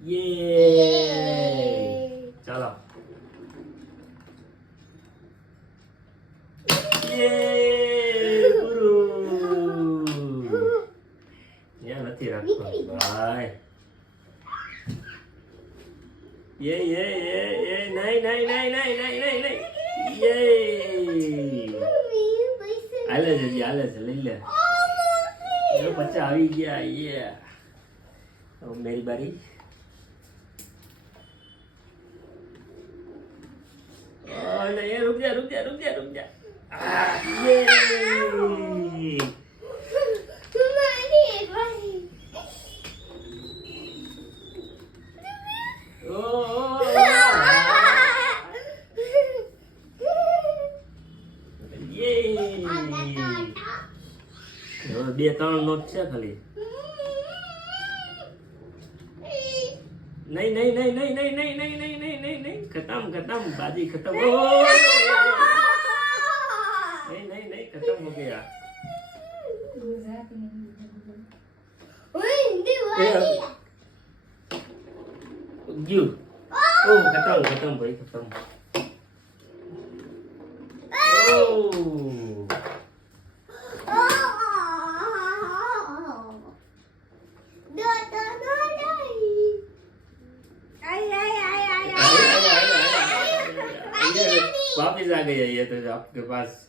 યે ચાલો યે પૂરું યા નથી રાખવાનું ભાઈ યે યે યે યે નહીં નહીં નહીં નહીં નહીં નહીં નહીં યે હાલે છે લઈ લે એ બચ્ચા આવી ગયા યે હવે મેરી બારી नहीं रुक जा ये બે ત્રણ નોટ છે ખાલી नहीं नहीं नहीं नहीं नहीं नहीं नहीं नहीं नहीं नहीं नहीं खत्म बाजी खत्म नहीं नहीं नहीं खत्म हो गया यू ओ खत्म भाई खत्म वापिस आ गया ये तो आपके पास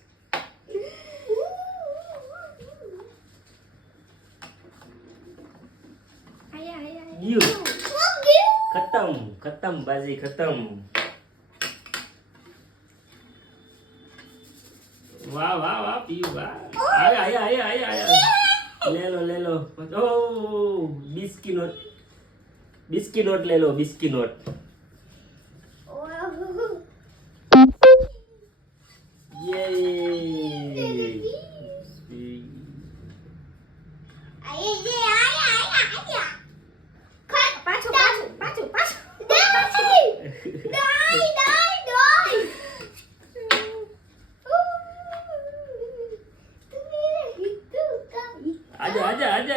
यू खत्म बाजी खत्म वाह वाह वाह पीयू वाह आया ले लो ओ बिस्की नोट ले लो बिस्की नोट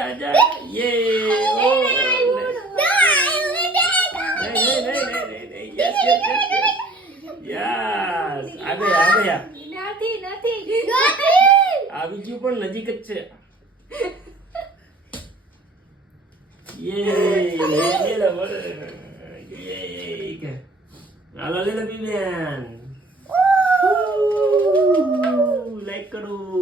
आजा ये नहीं यस आ गया આવી ગયું પણ નજીક જ છે યે હાલો લે બીબેન લાઈક કરો